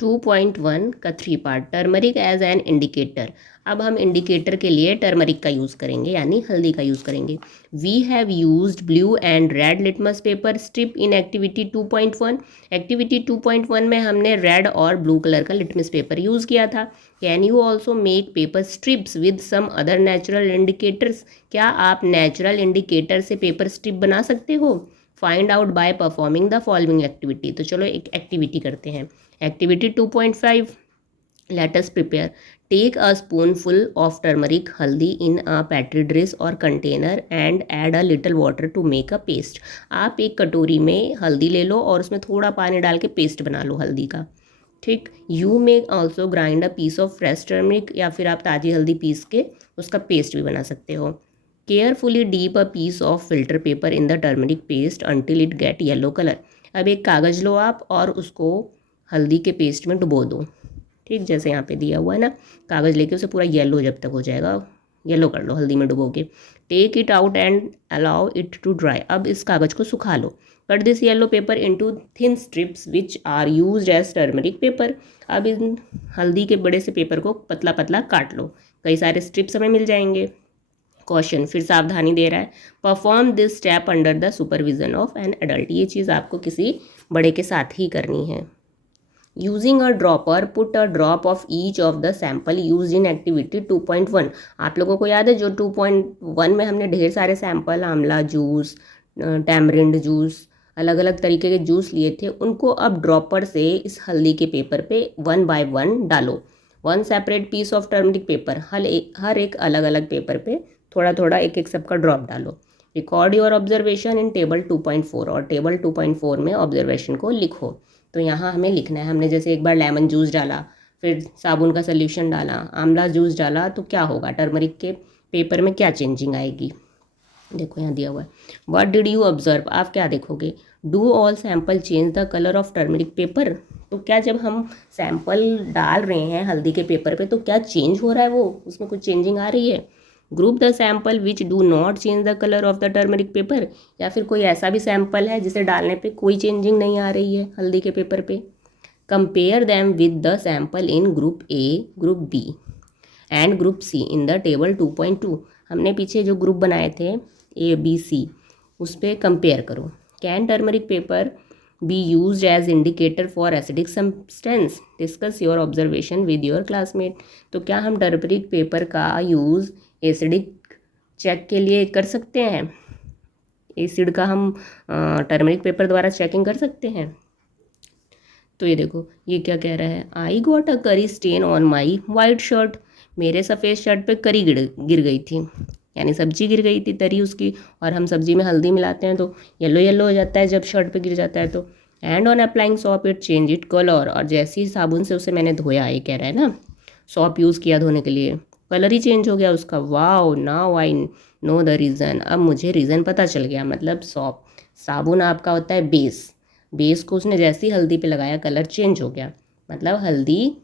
2.1 का 3 part, turmeric as an indicator. अब हम इंडिकेटर के लिए टर्मरिक का यूज़ करेंगे, यानी हल्दी का यूज़ करेंगे। We have used blue and red litmus paper strip in activity 2.1। Activity 2.1 में हमने रेड और ब्लू कलर का लिटमस पेपर यूज़ किया था। Can you also make paper strips with some other natural indicators? क्या आप नेचुरल इंडिकेटर से paper strip बना सकते हो? Find out by performing the following activity. तो चलो एक एक्टिविटी करते हैं। Activity 2.5, let us prepare. Take a spoonful of turmeric haldi in a petri dish or container and add a little water to make a paste. आप एक कटोरी में हल्दी ले लो और उसमें थोड़ा पानी डाल के पेस्ट बना लो हल्दी का। ठीक, you may also grind a piece of fresh turmeric, या फिर आप ताज़ी हल्दी पीस के उसका पेस्ट भी बना सकते हो। Carefully dip a piece of filter paper in the turmeric paste until it get yellow colour. अब एक कागज़ लो आप और उसको हल्दी के पेस्ट में डुबो दो। ठीक, जैसे यहाँ पे दिया हुआ है ना, कागज़ लेके उसे पूरा येलो जब तक हो जाएगा, येलो कर लो हल्दी में डुबो के। Take it out and allow it to dry. अब इस कागज़ को सुखा लो। Cut this yellow paper into thin strips which are used as turmeric paper. अब इन हल्दी के बड़े से पेपर को पतला पतला काट लो, कई सारे स्ट्रिप्स हमें मिल जाएंगे। क्वेश्चन फिर सावधानी दे रहा है, perform this step under the supervision of an adult. ये चीज़ आपको किसी बड़े के साथ ही करनी है। Using a dropper put a drop of each of the sample use in activity 2.1। आप लोगों को याद है जो 2.1 में हमने ढेर सारे सैम्पल, आंवला जूस, टैमरिंड जूस, अलग अलग तरीके के जूस लिए थे, उनको अब ड्रॉपर से इस हल्दी के पेपर पे 1 बाय 1 डालो। 1 separate piece of turmeric paper, हर एक अलग अलग पेपर पे थोड़ा थोड़ा एक एक सबका ड्रॉप डालो। Record your observation in table 2.4, और टेबल 2.4 में ऑब्जर्वेशन को लिखो। तो यहाँ हमें लिखना है, हमने जैसे एक बार लेमन जूस डाला, फिर साबुन का सोल्यूशन डाला, आंवला जूस डाला, तो क्या होगा, टर्मरिक के पेपर में क्या चेंजिंग आएगी। देखो यहाँ दिया हुआ है, व्हाट डिड यू ऑब्जर्व। आप क्या देखोगे, do all sample change the colour of turmeric paper. तो क्या जब हम सैंपल डाल रहे हैं हल्दी के पेपर पे तो क्या चेंज हो रहा है, वो उसमें कुछ चेंजिंग आ रही है। Group the sample which do not change the colour of the turmeric paper, या फिर कोई ऐसा भी सैंपल है जिसे डालने पे कोई चेंजिंग नहीं आ रही है हल्दी के पेपर पे। Compare them with the sample in group A, group B and group C in the table 2.2। हमने पीछे जो ग्रुप बनाए थे ए बी सी, उस पर कंपेयर करो। Can turmeric paper be use as indicator for acidic substance, discuss your observation with your classmate. तो क्या हम टर्मरिक पेपर का यूज़ एसिडिक चेक के लिए कर सकते हैं, एसिड का हम टर्मरिक पेपर द्वारा चेकिंग कर सकते हैं। तो ये देखो ये क्या कह रहा है, आई got a curry stain on my white shirt. मेरे सफ़ेद शर्ट पे करी गिर गई थी, यानी सब्जी गिर गई थी तरी उसकी, और हम सब्जी में हल्दी मिलाते हैं तो येलो येलो हो जाता है जब शर्ट पे गिर जाता है तो। And on applying shop it change it colour, और जैसे ही साबुन से उसे मैंने धोया, ये कह रहा है ना, सॉप यूज़ किया धोने के लिए, कलर ही चेंज हो गया उसका। Wow, now I know the reason. अब मुझे रीज़न पता चल गया, मतलब साबुन आपका होता है बेस, बेस को उसने जैसे ही हल्दी पे लगाया कलर चेंज हो गया। मतलब हल्दी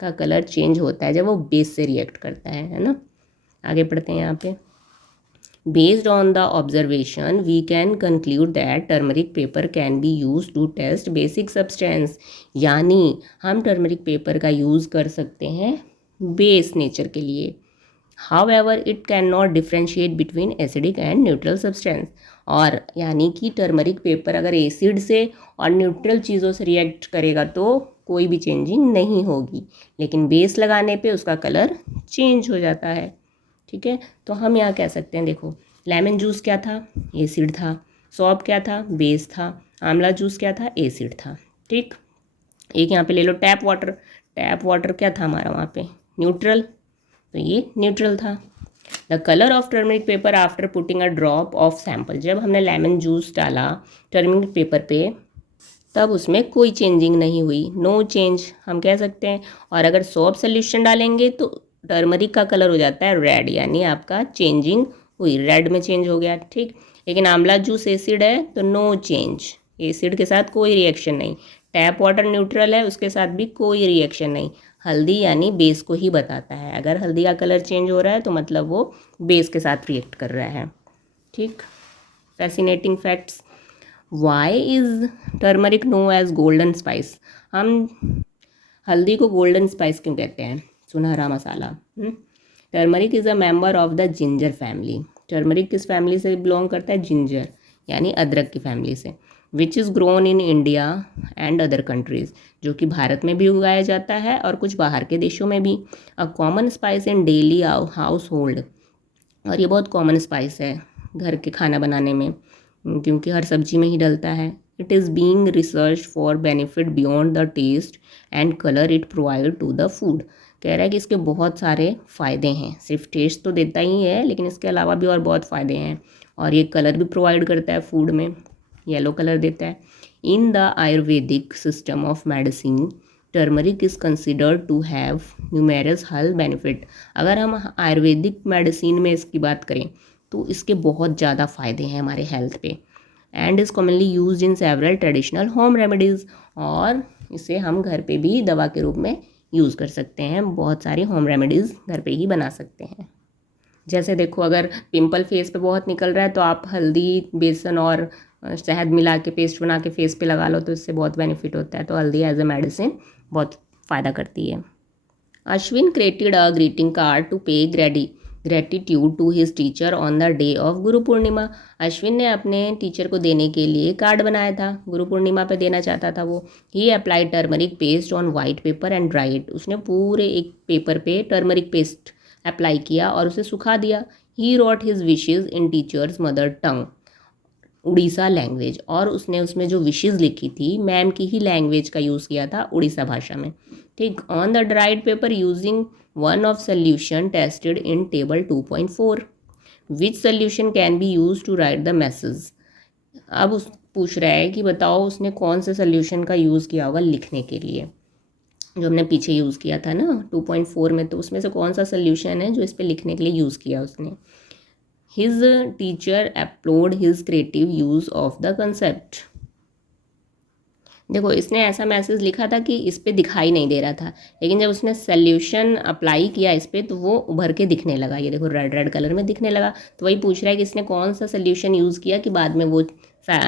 का कलर चेंज होता है जब वो बेस से रिएक्ट करता है ना। आगे पढ़ते हैं यहाँ पे, based on the observation we can conclude that turmeric paper can be use to test basic substance. यानी हम टर्मरिक पेपर का यूज़ कर सकते हैं बेस नेचर के लिए। However it can not differentiate between acidic and neutral substance. और यानी कि टर्मरिक पेपर अगर एसिड से और न्यूट्रल चीज़ों से रिएक्ट करेगा तो कोई भी चेंजिंग नहीं होगी, लेकिन बेस लगाने पे उसका कलर चेंज हो जाता है। ठीक है, तो हम यहाँ कह सकते हैं, देखो लेमन जूस क्या था, एसिड था। सौंफ क्या था, बेस था। आंवला जूस क्या था, एसिड था। ठीक, एक यहाँ पे ले लो टैप वाटर, टैप वाटर क्या था हमारा वहाँ पे, न्यूट्रल, तो ये न्यूट्रल था। The colour of turmeric paper after putting a drop of sample, जब हमने लेमन जूस डाला टर्मरिक पेपर पे तब उसमें कोई चेंजिंग नहीं हुई, नो चेंज हम कह सकते हैं। और अगर सोप सोल्यूशन डालेंगे तो टर्मरिक का कलर हो जाता है रेड, यानी आपका चेंजिंग हुई, रेड में चेंज हो गया। ठीक, लेकिन आंवला जूस एसिड है तो नो चेंज, एसिड के साथ कोई रिएक्शन नहीं। टैप वाटर न्यूट्रल है, उसके साथ भी कोई रिएक्शन नहीं। हल्दी यानी बेस को ही बताता है, अगर हल्दी का कलर चेंज हो रहा है तो मतलब वो बेस के साथ रिएक्ट कर रहा है। ठीक, fascinating facts. Why is turmeric known as golden spice. हम हल्दी को गोल्डन स्पाइस क्यों कहते हैं, सुनहरा मसाला। Turmeric is a member of the ginger family. Turmeric किस फैमिली से बिलोंग करता है, जिंजर यानी अदरक की फैमिली से। Which is grown in India and other countries, जो कि भारत में भी उगाया जाता है और कुछ बाहर के देशों में भी। A common spice in daily house hold, और ये बहुत कॉमन स्पाइस है घर के खाना बनाने में, क्योंकि हर सब्जी में ही डलता है। It is being research for benefit beyond the taste and colour it provide to the food. कह रहा है कि इसके बहुत सारे फ़ायदे हैं, सिर्फ टेस्ट तो देता ही है लेकिन इसके अलावा भी और बहुत फ़ायदे हैं, और ये कलर भी प्रोवाइड करता है फूड में, येलो कलर देता है। In the Ayurvedic system of medicine turmeric is considered to have numerous health benefit. अगर हम आयुर्वेदिक मेडिसिन में इसकी बात करें तो इसके बहुत ज़्यादा फ़ायदे हैं हमारे हेल्थ पे। And is commonly use in several traditional home remedies, और इसे हम घर पे भी दवा के रूप में यूज़ कर सकते हैं, बहुत सारी होम रेमेडीज़ घर पे ही बना सकते हैं। जैसे देखो, अगर पिंपल फेस पे बहुत निकल रहा है तो आप हल्दी, बेसन और शहद मिला के पेस्ट बना के फेस पे लगा लो तो इससे बहुत बेनिफिट होता है। तो हल्दी एज ए मेडिसिन बहुत फ़ायदा करती है। Ashwin created a greeting card to pay gratitude to his teacher on the day of Guru Purnima. Ashwin ने अपने टीचर को देने के लिए कार्ड बनाया था, गुरु पूर्णिमा पे देना चाहता था वो। He applied turmeric paste on white paper and dried. उसने पूरे एक पेपर पे टर्मरिक पेस्ट अप्लाई किया और उसे सुखा दिया। He wrote his wishes in teacher's mother tongue, Orissa language, और उसने उसमें जो विशेज़ लिखी थी मैम की ही लैंग्वेज का यूज़ किया था, उड़ीसा भाषा में। ठीक, on the dried paper using one of solution tested in table 2.4, which solution can be use to write the message. अब उस पूछ रहा है कि बताओ उसने कौन से सोल्यूशन का यूज़ किया होगा लिखने के लिए, जो हमने पीछे यूज़ किया था ना 2.4 में, तो उसमें से कौन सा सोल्यूशन है जो इस पर लिखने के लिए यूज़ किया उसने। His teacher upload his creative use of the concept. देखो, इसने ऐसा मैसेज लिखा था कि इस पर दिखाई नहीं दे रहा था, लेकिन जब उसने सोल्यूशन अप्लाई किया इस पर तो वो उभर के दिखने लगा। ये देखो रेड रेड कलर में दिखने लगा। तो वही पूछ रहा है कि इसने कौन सा सोल्यूशन यूज़ किया कि बाद में वो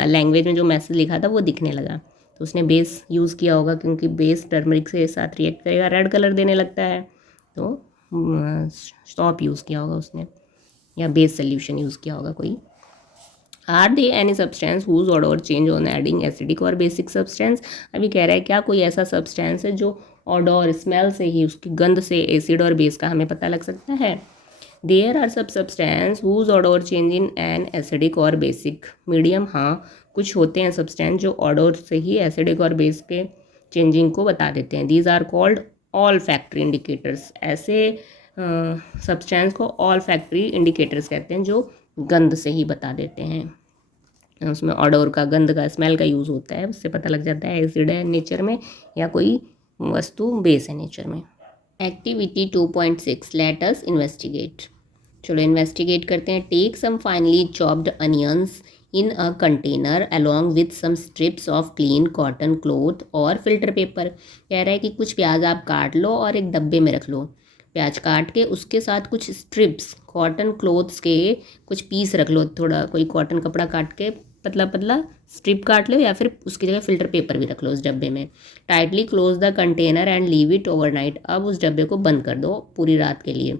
लैंग्वेज में जो मैसेज लिखा था वो दिखने लगा। तो उसने बेस यूज़ किया होगा, क्योंकि बेस टर्मरिक से साथ रिएक्ट करेगा, रेड कलर देने लगता है, तो स्टॉप यूज़ किया होगा उसने, या बेस सोल्यूशन यूज़ किया होगा कोई। Are there any substance whose odour change on adding acidic और बेसिक सब्सटेंस। अभी कह रहा है क्या कोई ऐसा सब्सटेंस है जो ऑर्डर स्मेल से ही, उसकी गंध से एसिड और बेस का हमें पता लग सकता है। देयर आर सब substance whose odour change in an acidic और बेसिक मीडियम। हाँ, कुछ होते हैं सब्सटेंस जो ऑर्डर से ही एसिडिक और बेस के चेंजिंग को बता देते हैं। These are called olfactory indicators. ऐसे सब्सटेंस को ऑल फैक्ट्री इंडिकेटर्स कहते हैं जो गंध से ही बता देते हैं। उसमें ऑडोर का, गंध का, स्मेल का यूज़ होता है, उससे पता लग जाता है एसिड है नेचर में या कोई वस्तु बेस है नेचर में। Activity 2.6 let us investigate. चलो इन्वेस्टिगेट करते हैं। Take some finely chopped onions in a container along with some strips of clean cotton cloth और फिल्टर पेपर। कह रहा है कि कुछ प्याज आप काट लो और एक डब्बे में रख लो। प्याज काट के उसके साथ कुछ स्ट्रिप्स कॉटन क्लोथ्स के कुछ पीस रख लो, थोड़ा कोई कॉटन कपड़ा काट के पतला पतला स्ट्रिप काट लो, या फिर उसकी जगह फिल्टर पेपर भी रख लो उस डब्बे में। Tightly close the container and leave it overnight. अब उस डब्बे को बंद कर दो, पूरी रात के लिए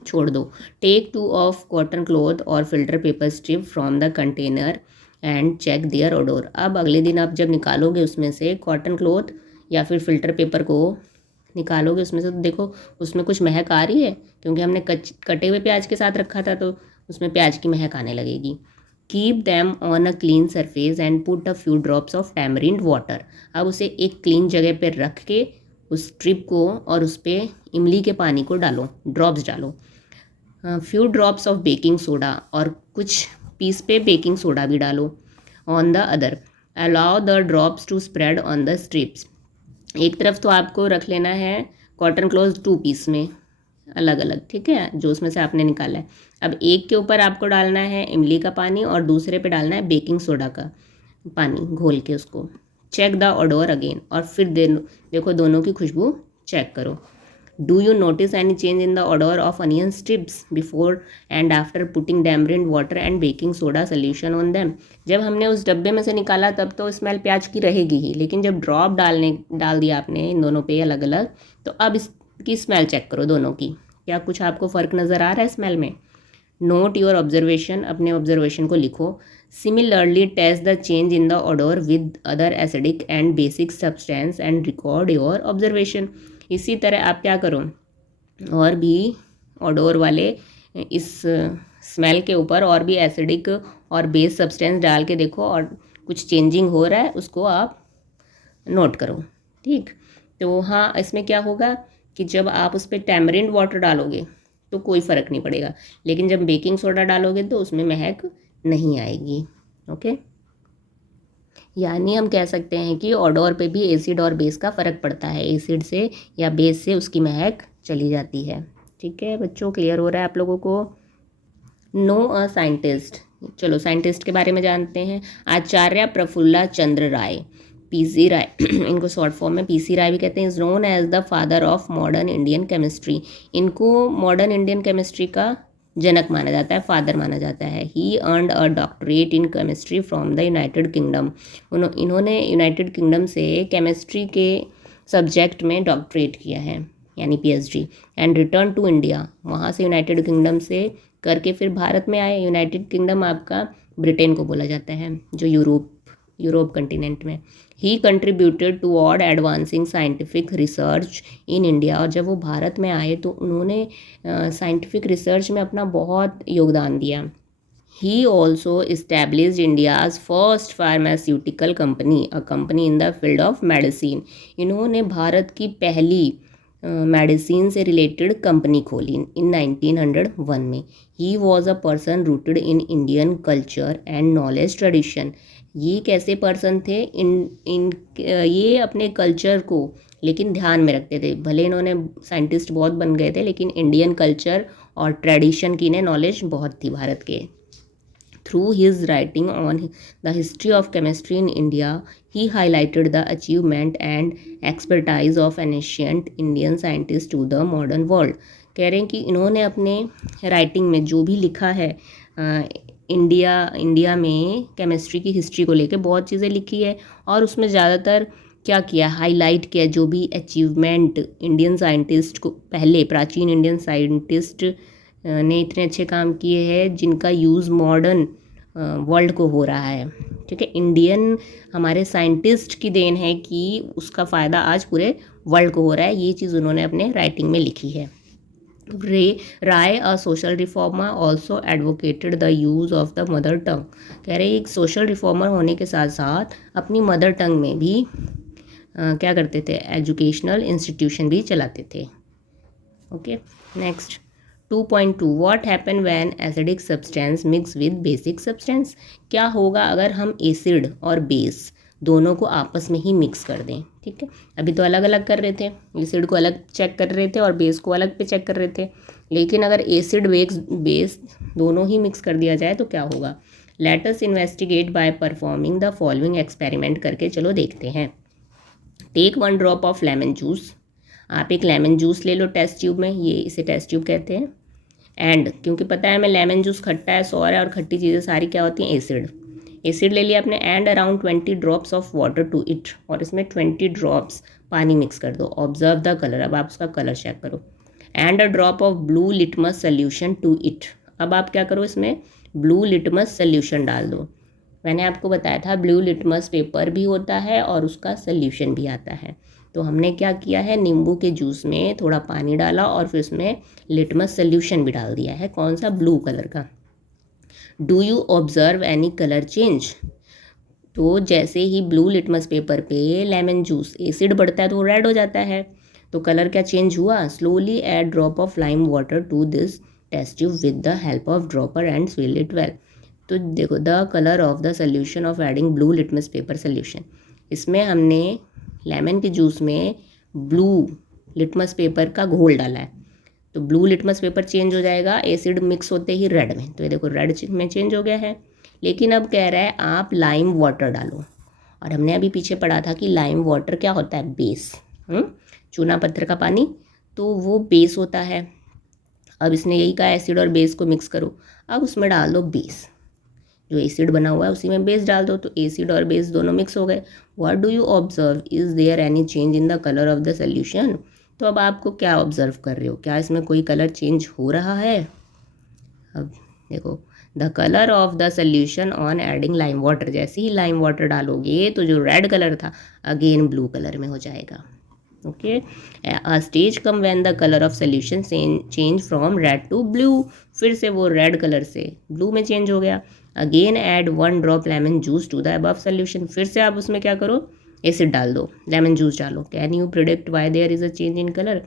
छोड़ दो। टेक 2 ऑफ कॉटन क्लॉथ और filter paper strip from the container and check their odour. अब अगले दिन आप जब निकालोगे उसमें से कॉटन क्लॉथ या फिर फिल्टर पेपर को निकालोगे उसमें से, तो देखो उसमें कुछ महक आ रही है, क्योंकि हमने कटे हुए प्याज के साथ रखा था तो उसमें प्याज की महक आने लगेगी। Keep them on a clean surface and put a few drops of tamarind water. अब उसे एक क्लीन जगह पर रख के उस स्ट्रिप को और उस पर इमली के पानी को डालो, ड्रॉप्स डालो। Few drops of baking soda, और कुछ पीस पे बेकिंग सोडा भी डालो। On the other allow the drops to spread on the strips. एक तरफ तो आपको रख लेना है कॉटन क्लॉथ 2 पीस में अलग अलग, ठीक है, जो उसमें से आपने निकाला है। अब एक के ऊपर आपको डालना है इमली का पानी और दूसरे पे डालना है बेकिंग सोडा का पानी घोल के उसको। चेक द ओडोर अगेन, और फिर देखो दोनों की खुशबू चेक करो। Do you notice any change in the order of onion strips before and after putting turmeric water and baking soda solution on them. जब हमने उस डब्बे में से निकाला तब तो स्मेल प्याज की रहेगी ही, लेकिन जब ड्रॉप डाल दिया आपने इन दोनों पे अलग अलग, तो अब इसकी स्मेल चेक करो दोनों की, क्या कुछ आपको फ़र्क नज़र आ रहा है स्मेल में। नोट योर ऑब्जर्वेशन, अपने ऑब्जर्वेशन को लिखो। Similarly test the change in the order with other acidic and basic substance and record your observation. इसी तरह आप क्या करो, और भी ऑडोर वाले इस स्मेल के ऊपर और भी एसिडिक और बेस सब्सटेंस डाल के देखो, और कुछ चेंजिंग हो रहा है उसको आप नोट करो। ठीक, तो हाँ, इसमें क्या होगा कि जब आप उस पर टैमरिंड वाटर डालोगे तो कोई फ़र्क नहीं पड़ेगा, लेकिन जब बेकिंग सोडा डालोगे तो उसमें महक नहीं आएगी। ओके, यानी हम कह सकते हैं कि ऑडोर पे भी एसिड और बेस का फ़र्क पड़ता है, एसिड से या बेस से उसकी महक चली जाती है। ठीक है बच्चों, क्लियर हो रहा है आप लोगों को। नो अ साइंटिस्ट, चलो साइंटिस्ट के बारे में जानते हैं। आचार्य प्रफुल्ला चंद्र राय, पीसी राय इनको शॉर्ट फॉर्म में पीसी राय भी कहते हैं। Is known as the father of modern Indian chemistry. इनको मॉडर्न इंडियन केमिस्ट्री का जनक माना जाता है, फादर माना जाता है। He earned a doctorate in chemistry from the United Kingdom. इन्होंने यूनाइटेड किंगडम से केमिस्ट्री के सब्जेक्ट में डॉक्टरेट किया है, यानी PhD. And return to India, वहाँ से यूनाइटेड किंगडम से करके फिर भारत में आए। यूनाइटेड किंगडम आपका ब्रिटेन को बोला जाता है, जो यूरोप कंटिनेंट में। He contributed toward advancing scientific research in India. और जब वो भारत में आए तो उन्होंने साइंटिफिक रिसर्च में अपना बहुत योगदान दिया। He also established India's first pharmaceutical company, a company in the field of medicine. इन्होंने भारत की पहली मेडिसिन से रिलेटेड कंपनी खोली इन 1901 में। He was a person rooted in Indian culture and knowledge tradition. ये कैसे पर्सन थे, ये अपने कल्चर को लेकिन ध्यान में रखते थे। भले इन्होंने साइंटिस्ट बहुत बन गए थे, लेकिन इंडियन कल्चर और ट्रेडिशन की इन्हें नॉलेज बहुत थी भारत के। Through his writing on the history of chemistry in India, he highlighted the achievement and expertise of ancient Indian scientists to the modern world. कह रहे हैं कि इन्होंने अपने राइटिंग में जो भी लिखा है, इंडिया में केमिस्ट्री की हिस्ट्री को लेके बहुत चीज़ें लिखी है, और उसमें ज़्यादातर क्या किया, हाईलाइट किया जो भी अचीवमेंट इंडियन साइंटिस्ट को, पहले प्राचीन इंडियन साइंटिस्ट ने इतने अच्छे काम किए हैं जिनका यूज़ मॉडर्न वर्ल्ड को हो रहा है। ठीक है, इंडियन हमारे साइंटिस्ट की देन है कि उसका फ़ायदा आज पूरे वर्ल्ड को हो रहा है। ये चीज़ उन्होंने अपने राइटिंग में लिखी है। Ray a social reformer also advocated the use of the mother tongue. कह रहे एक सोशल रिफॉर्मर होने के साथ साथ अपनी मदर टंग में भी क्या करते थे, एजुकेशनल इंस्टीट्यूशन भी चलाते थे। Okay, next 2.2 what happen when acidic substance mix with basic substance. क्या होगा अगर हम एसिड और बेस दोनों को आपस में ही मिक्स कर दें। ठीक है, अभी तो अलग अलग कर रहे थे, एसिड को अलग चेक कर रहे थे और बेस को अलग पे चेक कर रहे थे, लेकिन अगर एसिड बेस दोनों ही मिक्स कर दिया जाए तो क्या होगा। Let us investigate by performing the following experiment करके चलो देखते हैं। Take 1 drop of lemon juice. आप एक लेमन जूस ले लो टेस्ट ट्यूब में, ये इसे टेस्ट ट्यूब कहते हैं। एंड क्योंकि पता है हमें लेमन जूस खट्टा है, सॉर है, और खट्टी चीज़ें सारी क्या होती हैं, एसिड ले लिया आपने। And around 20 drops of water to it, और इसमें 20 ड्रॉप्स पानी मिक्स कर दो। ऑब्जर्व द कलर, अब आप उसका कलर चेक करो। And a drop of blue litmus solution to it. अब आप क्या करो, इसमें ब्लू लिटमस सोल्यूशन डाल दो। मैंने आपको बताया था ब्लू लिटमस पेपर भी होता है और उसका सोल्यूशन भी आता है। तो हमने क्या किया है, नींबू के जूस में थोड़ा पानी डाला और फिर उसमें लिटमस सोल्यूशन भी डाल दिया है, कौन सा, ब्लू कलर का। Do you observe any colour change. तो जैसे ही ब्लू लिटमस पेपर पे लेमन जूस एसिड बढ़ता है तो वो रेड हो जाता है, तो कलर क्या चेंज हुआ। Slowly add drop of lime water to this test tube with the help of dropper and swill it well. तो देखो, the colour of the solution of adding blue litmus paper solution, इसमें हमने lemon के juice में blue litmus paper का घोल डाला है, तो ब्लू लिटमस पेपर चेंज हो जाएगा एसिड मिक्स होते ही रेड में। तो ये देखो रेड में चेंज हो गया है। लेकिन अब कह रहा है आप लाइम वाटर डालो, और हमने अभी पीछे पढ़ा था कि लाइम वाटर क्या होता है, बेस, चूना पत्थर का पानी, तो वो बेस होता है। अब इसने यही कहा एसिड और बेस को मिक्स करो, अब उसमें डाल दो बेस, जो एसिड बना हुआ है उसी में बेस डाल दो, तो एसिड और बेस दोनों मिक्स हो गए। What do you observe, is there any change in the colour of the solution. तो अब आपको क्या ऑब्जर्व कर रहे हो, क्या इसमें कोई कलर चेंज हो रहा है। अब देखो, the colour of the solution on adding lime water, जैसे ही लाइम वाटर डालोगे तो जो रेड कलर था अगेन ब्लू कलर में हो जाएगा। Okay, a stage come when the colour of solution change from red to blue, फिर से वो रेड कलर से ब्लू में चेंज हो गया। Again add 1 drop lemon juice to the above solution, फिर से आप उसमें क्या करो, एसिड डाल दो, लेमन जूस डालो। Can you predict why there is a change in colour,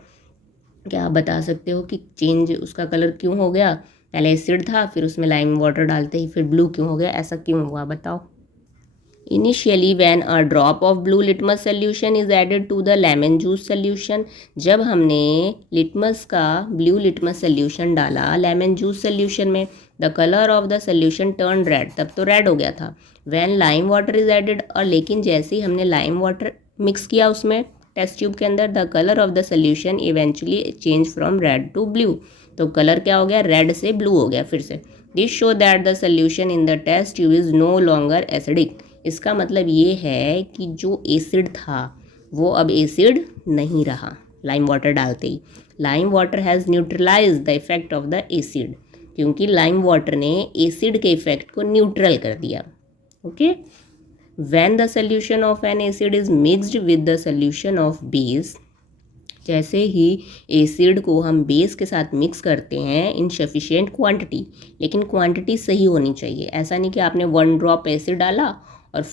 क्या आप बता सकते हो कि चेंज उसका कलर क्यों हो गया, पहले एसिड था फिर उसमें लाइम वाटर डालते ही फिर ब्लू क्यों हो गया, ऐसा क्यों हुआ बताओ। Initially, when a drop of blue litmus solution is added to the lemon juice solution, जब हमने लिटमस का ब्लू लिटमस सोल्यूशन डाला लेमन जूस सोल्यूशन में, the colour of the solution turn red, तब तो रेड हो गया था। When lime water is added, और लेकिन जैसे ही हमने लाइम वाटर मिक्स किया उसमें टेस्ट ट्यूब के अंदर, the colour of the solution eventually change from red to blue, तो कलर क्या हो गया, रेड से ब्लू हो गया फिर से। This show that the solution in the test tube is no longer acidic, इसका मतलब ये है कि जो एसिड था वो अब एसिड नहीं रहा लाइम वाटर डालते ही। Lime water has neutralise the effect of the acid, क्योंकि लाइम वाटर ने एसिड के इफेक्ट को न्यूट्रल कर दिया। Okay, when the solution of an acid is mixed with the solution of base, जैसे ही एसिड को हम बेस के साथ मिक्स करते हैं इन सफिशिएंट क्वांटिटी, लेकिन क्वांटिटी सही होनी चाहिए, ऐसा नहीं कि आपने 1 ड्रॉप एसिड डाला और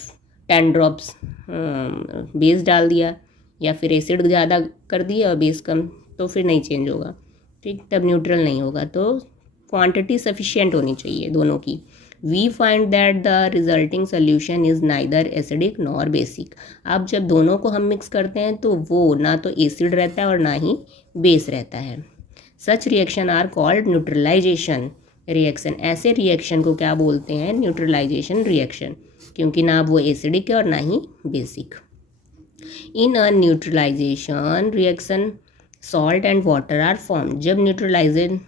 10 ड्रॉप्स बेस डाल दिया, या फिर एसिड ज़्यादा कर दिया और बेस कम, तो फिर नहीं चेंज होगा, ठीक, तब न्यूट्रल नहीं होगा। तो क्वांटिटी सफिशिएंट होनी चाहिए दोनों की। We find that the resulting solution is neither acidic nor basic, अब जब दोनों को हम मिक्स करते हैं तो वो ना तो एसिड रहता है और ना ही बेस रहता है। Such reaction are called neutralisation reaction, ऐसे रिएक्शन को क्या बोलते हैं, न्यूट्रलाइजेशन रिएक्शन, क्योंकि ना वो एसिडिक है और ना ही basic. In a neutralisation reaction salt and water are form, जब न्यूट्रलाइजेशन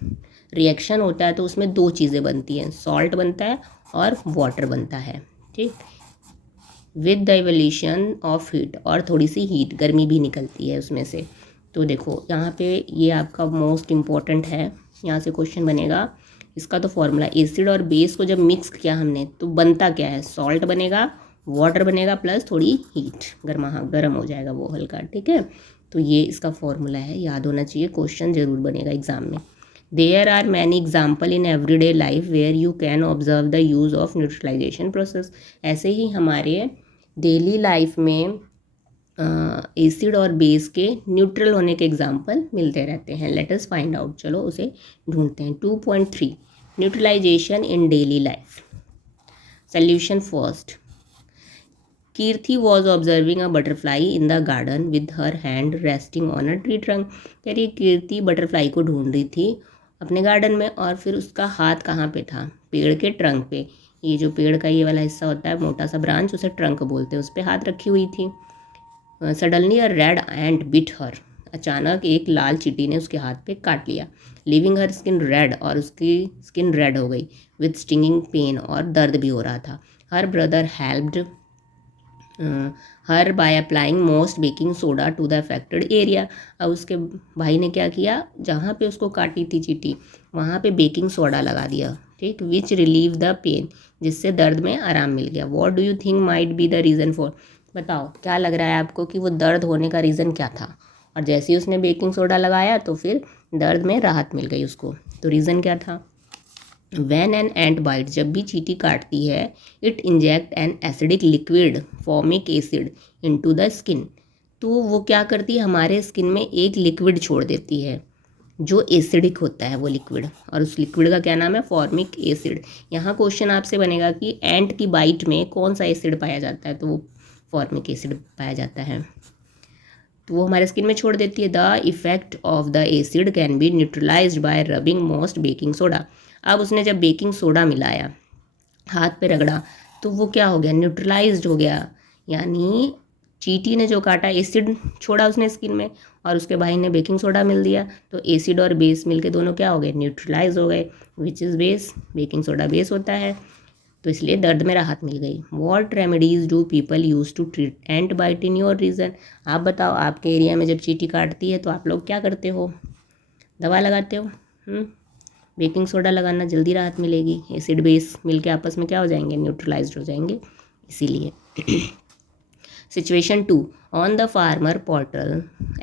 रिएक्शन होता है तो उसमें 2 चीज़ें बनती हैं, सॉल्ट बनता है और वाटर बनता है, ठीक, with the evolution of heat, और थोड़ी सी हीट गर्मी भी निकलती है उसमें से। तो देखो यहाँ पे ये आपका मोस्ट इम्पॉर्टेंट है, यहाँ से क्वेश्चन बनेगा, इसका तो फॉर्मूला, एसिड और बेस को जब मिक्स किया हमने तो बनता क्या है, सॉल्ट बनेगा, वाटर बनेगा प्लस थोड़ी हीट, गर्म हो जाएगा वो हल्का, ठीक है। तो ये इसका फॉर्मूला है, याद होना चाहिए, क्वेश्चन जरूर बनेगा एग्जाम में। There are many example in everyday life where you can observe the use of neutralisation process, ऐसे ही हमारे डेली लाइफ में एसिड और बेस के न्यूट्रल होने के एग्जाम्पल मिलते रहते हैं। लेट अस फाइंड आउट, चलो उसे ढूंढते हैं। 2.3 neutralisation in daily life solution first. Kirti was observing a butterfly in the garden with her hand resting on a tree trunk, कह रही कीर्ति बटरफ्लाई को ढूंढ रही थी अपने गार्डन में, और फिर उसका हाथ कहाँ पे था, पेड़ के ट्रंक पे, ये जो पेड़ का ये वाला हिस्सा होता है मोटा सा ब्रांच, उसे ट्रंक बोलते हैं, उस पर हाथ रखी हुई थी। सडनली अ रेड एंट बिट हर, अचानक एक लाल चींटी ने उसके हाथ पे काट लिया। लिविंग हर स्किन रेड, और उसकी स्किन रेड हो गई, विद स्टिंगिंग पेन, और दर्द भी हो रहा था। Her brother helped her by applying most baking soda to the affected area, अब उसके भाई ने क्या किया, जहाँ पे उसको काटी थी चींटी वहाँ पे बेकिंग सोडा लगा दिया, ठीक, विच रिलीव द पेन, जिससे दर्द में आराम मिल गया। What do you think might be the reason for, बताओ क्या लग रहा है आपको कि वो दर्द होने का रीज़न क्या था, और जैसे ही उसने बेकिंग सोडा लगाया तो फिर दर्द में राहत मिल गई उसको, तो रीज़न क्या था। वैन एन एंट बाइट, जब भी चींटी काटती है, it inject an acidic liquid formic acid into the skin, तो वो क्या करती है, हमारे स्किन में एक लिक्विड छोड़ देती है जो एसिडिक होता है वो लिक्विड, और उस लिक्विड का क्या नाम है, फॉर्मिक एसिड। यहाँ क्वेश्चन आपसे बनेगा कि एंट की बाइट में कौन सा एसिड पाया जाता है, तो वो फॉर्मिक एसिड पाया जाता है, तो वो हमारे स्किन में छोड़ देती है। The effect of the acid can be neutralised bye rubbing most baking soda, अब उसने जब बेकिंग सोडा मिलाया, हाथ पे रगड़ा, तो वो क्या हो गया, न्यूट्रलाइज्ड हो गया, यानी चींटी ने जो काटा एसिड छोड़ा उसने स्किन में, और उसके भाई ने बेकिंग सोडा मिल दिया, तो एसिड और बेस मिलके दोनों क्या हो गए, न्यूट्रलाइज हो गए। Which is base, baking soda base होता है, तो इसलिए दर्द में राहत मिल गई। What remedies do people use to treat ant bite in your region. आप बताओ, आपके एरिया में जब चींटी काटती है तो आप लोग क्या करते हो, दवा लगाते हो? बेकिंग सोडा लगाना, जल्दी राहत मिलेगी, एसिड बेस मिलके आपस में क्या हो जाएंगे, न्यूट्रलाइज्ड हो जाएंगे, इसीलिए। Situation 2. On the farmer portal,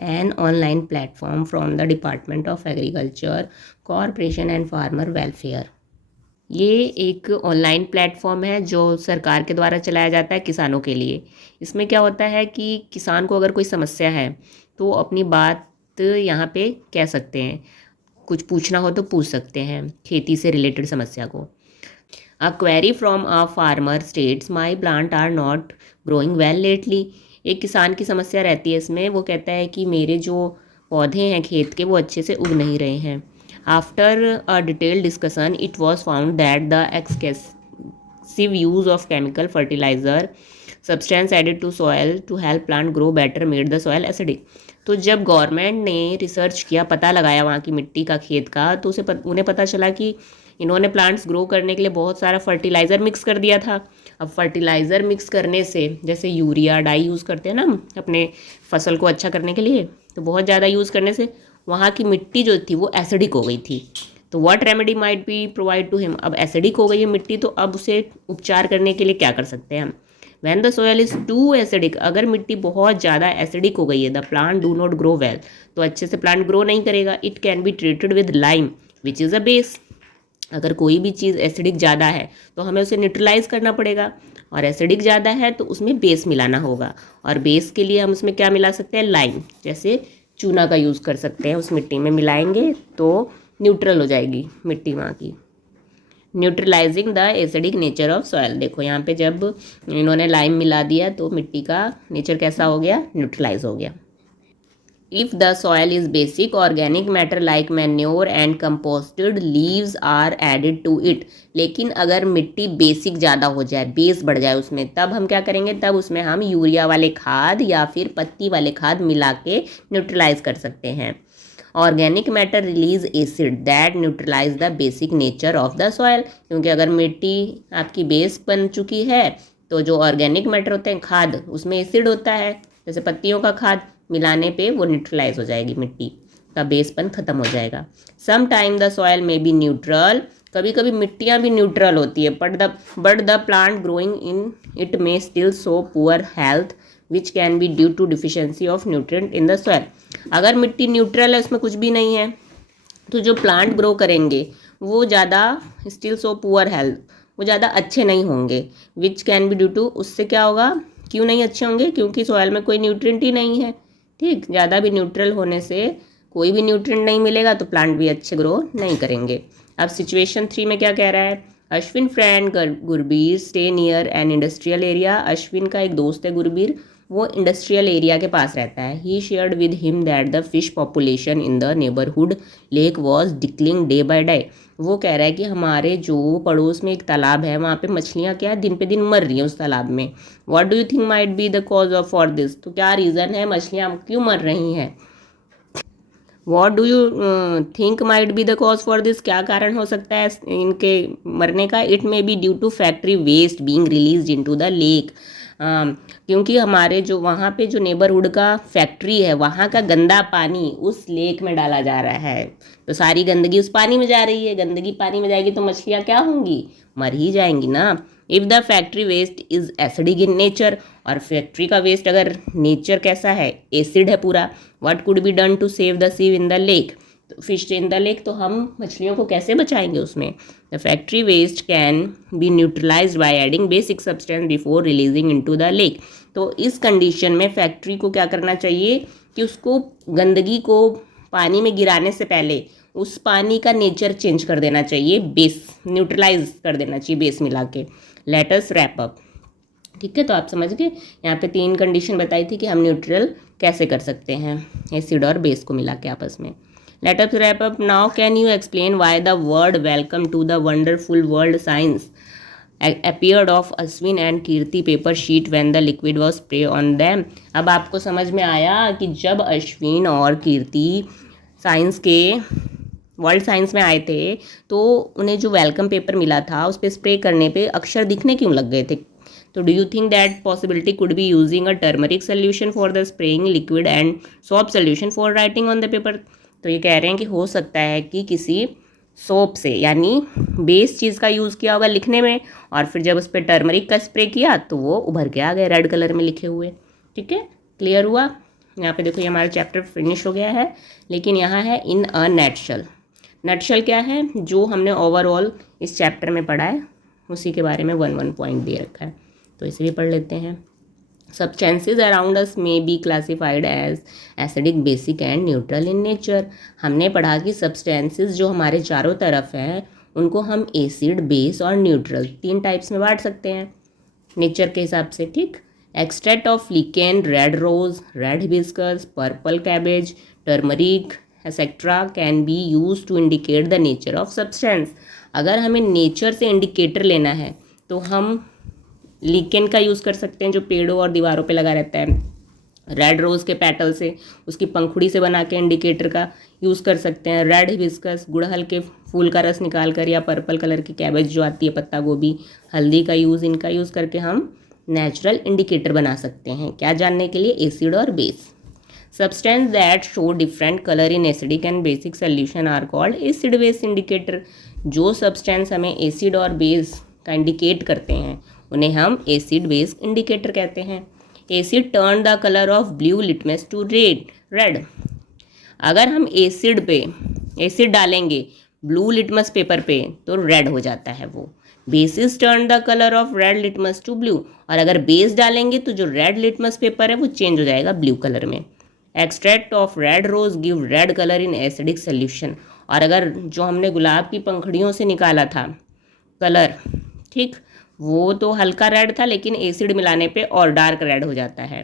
an online platform from the Department of Agriculture, Corporation and Farmer Welfare. ये एक ऑनलाइन प्लेटफॉर्म है जो सरकार के द्वारा चलाया जाता है किसानों के लिए। इसमें क्या होता है कि किसान को अगर कोई समस्या है तो अपनी बात यहाँ पे कह सकते हैं, कुछ पूछना हो तो पूछ सकते हैं खेती से रिलेटेड समस्या को। A query from a farmer states my plant are not growing well lately. एक किसान की समस्या रहती है इसमें, वो कहता है कि मेरे जो पौधे हैं खेत के वो अच्छे से उग नहीं रहे हैं। After a detailed discussion it was found that the excessive use of chemical fertiliser substance added to soil to help plant grow better made the soil acidic. तो जब गवर्नमेंट ने रिसर्च किया, पता लगाया वहाँ की मिट्टी का, खेत का, तो उन्हें पता चला कि इन्होंने प्लांट्स ग्रो करने के लिए बहुत सारा फर्टिलाइज़र मिक्स कर दिया था। अब फर्टिलाइज़र मिक्स करने से, जैसे यूरिया डाई यूज़ करते हैं ना हम अपने फसल को अच्छा करने के लिए, तो बहुत ज़्यादा यूज़ करने से वहाँ की मिट्टी जो थी वो एसिडिक हो गई थी। तो what remedy might be provide to him. अब एसिडिक हो गई है मिट्टी, तो अब उसे उपचार करने के लिए क्या कर सकते हैं हम। When the soil is too acidic, अगर मिट्टी बहुत ज़्यादा एसिडिक हो गई है, the plant do not grow well, तो अच्छे से प्लांट ग्रो नहीं करेगा। It can be treated with lime which is a base. अगर कोई भी चीज़ एसिडिक ज़्यादा है तो हमें उसे न्यूट्रलाइज करना पड़ेगा, और एसिडिक ज़्यादा है तो उसमें बेस मिलाना होगा, और बेस के लिए हम उसमें क्या मिला सकते हैं, लाइम, जैसे चूना का यूज़ कर सकते हैं, उस मिट्टी में मिलाएंगे तो न्यूट्रल हो जाएगी मिट्टी वहाँ की। Neutralising the acidic nature of soil, देखो यहाँ पे जब इन्होंने लाइम मिला दिया तो मिट्टी का नेचर कैसा हो गया, न्यूट्रलाइज हो गया। If the soil is basic, organic matter like manure and composted leaves are added to it. लेकिन अगर मिट्टी बेसिक ज़्यादा हो जाए, बेस बढ़ जाए उसमें, तब हम क्या करेंगे, तब उसमें हम यूरिया वाले खाद या फिर पत्ती वाले खाद मिला के न्यूट्रलाइज कर सकते हैं। Organic matter release acid that neutralise the basic nature of the soil, क्योंकि अगर मिट्टी आपकी बेस बन चुकी है तो जो ऑर्गेनिक मैटर होते हैं खाद, उसमें एसिड होता है, जैसे पत्तियों का खाद मिलाने पे वो न्यूट्रलाइज हो जाएगी, मिट्टी का बेसपन खत्म हो जाएगा। Some time the soil may be neutral, कभी कभी मिट्टियाँ भी न्यूट्रल होती है, but the plant growing in it may still show poor health which can be due to deficiency of nutrient in the soil. अगर मिट्टी न्यूट्रल है, उसमें कुछ भी नहीं है, तो जो प्लांट ग्रो करेंगे वो ज़्यादा स्टिल सो पुअर हेल्थ, वो ज़्यादा अच्छे नहीं होंगे। Which can be due to, उससे क्या होगा, क्यों नहीं अच्छे होंगे, क्योंकि सॉयल में कोई न्यूट्रिएंट ही नहीं है। ठीक, ज़्यादा भी न्यूट्रल होने से कोई भी न्यूट्रिएंट नहीं मिलेगा तो प्लांट भी अच्छे ग्रो नहीं करेंगे। अब सिचुएशन 3 में क्या कह रहा है, Ashwin friend Gurbir stay near an industrial area. Ashwin का एक दोस्त है गुरबीर, वो इंडस्ट्रियल एरिया के पास रहता है। He shared with him that the fish population in the neighbourhood lake was declining day by day. वो कह रहा है कि हमारे जो पड़ोस में एक तालाब है, वहाँ पे मछलियाँ क्या दिन पे दिन मर रही हैं उस तालाब में। What do you think might be the cause of for this, तो क्या रीज़न है, मछलियाँ क्यों मर रही हैं। What do you think might be the cause for this, क्या कारण हो सकता है इनके मरने का। It may be due to factory waste being released into the lake, क्योंकि हमारे जो वहाँ पे जो नेबरहुड का फैक्ट्री है, वहाँ का गंदा पानी उस लेक में डाला जा रहा है, तो सारी गंदगी उस पानी में जा रही है। गंदगी पानी में जाएगी तो मछलियाँ क्या होंगी, मर ही जाएंगी ना। If the factory waste is acidic in nature, और फैक्ट्री का वेस्ट अगर नेचर कैसा है, एसिड है पूरा। What could be done to save the sea in the lake, fish in the lake, तो हम मछलियों को कैसे बचाएंगे उसमें। The factory waste can be neutralised by adding basic substance before releasing into the lake. तो इस कंडीशन में फैक्ट्री को क्या करना चाहिए कि उसको गंदगी को पानी में गिराने से पहले उस पानी का नेचर चेंज कर देना चाहिए, बेस न्यूट्रलाइज कर देना चाहिए बेस मिला के। Let us wrap up. ठीक है, तो आप समझ गए, यहाँ पे 3 कंडीशन बताई थी कि हम न्यूट्रल कैसे कर सकते हैं एसिड और बेस को मिला के आपस में। Let us wrap up now. Can you explain why the word welcome to the wonderful world science appeared of Ashwin and Kirti paper sheet when the liquid was spray on them। अब आपको समझ में आया कि जब अश्विन और कीर्ति science के world science में आए थे तो उन्हें जो वेलकम पेपर मिला था उस पर स्प्रे करने पे अक्षर दिखने क्यों लग गए थे। तो do you think that possibility could be using a turmeric solution for the spraying liquid and soap solution for writing on the paper. तो ये कह रहे हैं कि हो सकता है कि किसी सोप से यानी बेस चीज़ का यूज़ किया होगा लिखने में, और फिर जब उस पर टर्मरिक का स्प्रे किया तो वो उभर के आ गए रेड कलर में लिखे हुए। ठीक है, क्लियर हुआ। यहाँ पे देखो ये हमारा चैप्टर फिनिश हो गया है, लेकिन यहाँ है इन अ नटशेल। नटशेल क्या है, जो हमने ओवरऑल इस चैप्टर में पढ़ा है उसी के बारे में 1 पॉइंट दे रखा है, तो इसे भी पढ़ लेते हैं। Substances around us may be classified as acidic, basic and neutral in nature। हमने पढ़ा कि substances जो हमारे चारों तरफ हैं उनको हम एसिड, बेस और न्यूट्रल 3 टाइप्स में बांट सकते हैं नेचर के हिसाब से। ठीक, extract of lichen, red rose, red hibiscus, purple cabbage, turmeric etcetera can be use to indicate the nature of substance. अगर हमें नेचर से इंडिकेटर लेना है तो हम लिकेन का यूज़ कर सकते हैं जो पेड़ों और दीवारों पे लगा रहता है। रेड रोज़ के पेटल से, उसकी पंखुड़ी से बना के इंडिकेटर का यूज़ कर सकते हैं। रेड हिबिस्कस, गुड़हल के फूल का रस निकाल कर, या पर्पल कलर की कैबेज जो आती है, पत्ता गोभी, हल्दी का यूज़, इनका यूज़ करके हम नेचुरल इंडिकेटर बना सकते हैं। क्या जानने के लिए, एसिड और base. Substance that show different colour in acidic and basic solution are called acid base indicator. जो सब्सटेंस हमें एसिड और बेस का इंडिकेट करते हैं उन्हें हम एसिड बेस इंडिकेटर कहते हैं। Acid turn the colour of blue litmus to red. अगर हम एसिड डालेंगे ब्लू लिटमस पेपर पे तो रेड हो जाता है वो। Bases turn the colour of red litmus to blue, और अगर बेस डालेंगे तो जो रेड लिटमस पेपर है वो चेंज हो जाएगा ब्लू कलर में। Extract of red rose give red colour in acidic solution. और अगर जो हमने गुलाब की पंखुड़ियों से निकाला था कलर, ठीक, वो तो हल्का रेड था लेकिन एसिड मिलाने पे और डार्क रेड हो जाता है।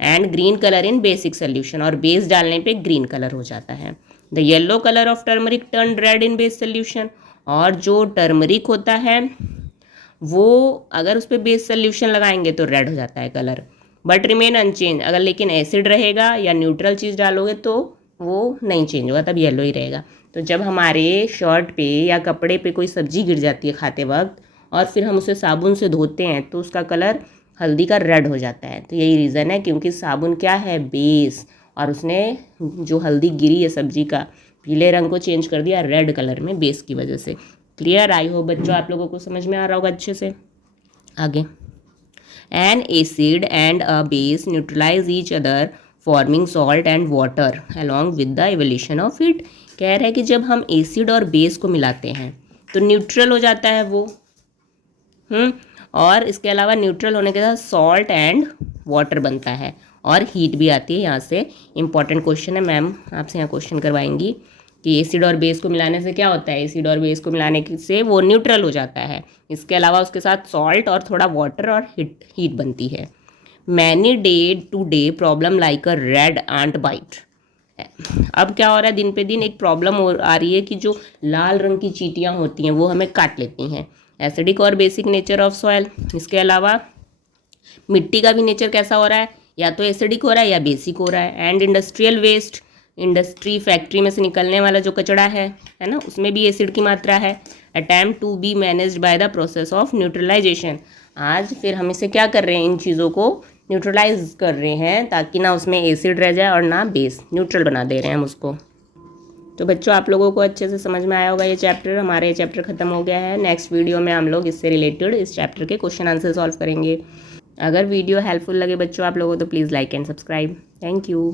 And green colour in basic solution, और बेस डालने पे ग्रीन कलर हो जाता है। The yellow colour of turmeric turn red in base solution, और जो टर्मरिक होता है वो अगर उस पर बेस सोल्यूशन लगाएंगे तो रेड हो जाता है कलर, बट रिमेन अनचेंज। अगर लेकिन एसिड रहेगा या न्यूट्रल चीज़ डालोगे तो वो नहीं चेंज होगा, तब येलो ही रहेगा। तो जब हमारे शर्ट पे या कपड़े पे कोई सब्जी गिर जाती है खाते वक्त और फिर हम उसे साबुन से धोते हैं तो उसका कलर हल्दी का रेड हो जाता है। तो यही रीज़न है, क्योंकि साबुन क्या है, बेस, और उसने जो हल्दी गिरी है सब्जी का पीले रंग को चेंज कर दिया रेड कलर में बेस की वजह से। क्लियर? आई होप बच्चों आप लोगों को समझ में आ रहा होगा अच्छे से। आगे, an acid and a base neutralise each other forming salt and water along with the evolution of heat. कह रहा है कि जब हम एसिड और बेस को मिलाते हैं तो न्यूट्रल हो जाता है वो, और इसके अलावा न्यूट्रल होने के साथ सॉल्ट एंड वाटर बनता है और हीट भी आती है। यहाँ से इंपॉर्टेंट क्वेश्चन है, मैम आपसे यहाँ क्वेश्चन करवाएंगी कि एसिड और बेस को मिलाने से क्या होता है। एसिड और बेस को मिलाने से वो न्यूट्रल हो जाता है, इसके अलावा उसके साथ सॉल्ट और थोड़ा वाटर और हीट बनती है। Many day to day problem like a red ant bite. अब क्या हो रहा है, दिन पे दिन एक प्रॉब्लम आ रही है कि जो लाल रंग की चींटियाँ होती हैं वो हमें काट लेती हैं। एसिडिक और बेसिक नेचर ऑफ सॉयल, इसके अलावा मिट्टी का भी नेचर कैसा हो रहा है, या तो एसिडिक हो रहा है या बेसिक हो रहा है। And industrial waste, industry factory में से निकलने वाला जो कचरा है ना, उसमें भी एसिड की मात्रा है। Attempt to be managed by the process of neutralisation. आज फिर हम इसे क्या कर रहे हैं, इन चीज़ों को न्यूट्रलाइज कर रहे हैं ताकि ना उसमें एसिड रह जाए और ना बेस, न्यूट्रल बना दे रहे हैं हम उसको। तो बच्चों आप लोगों को अच्छे से समझ में आया होगा ये चैप्टर। हमारा ये चैप्टर खत्म हो गया है। नेक्स्ट वीडियो में हम लोग इससे रिलेटेड इस चैप्टर के क्वेश्चन आंसर सॉल्व करेंगे। अगर वीडियो हेल्पफुल लगे बच्चों आप लोगों तो please like and subscribe. Thank you.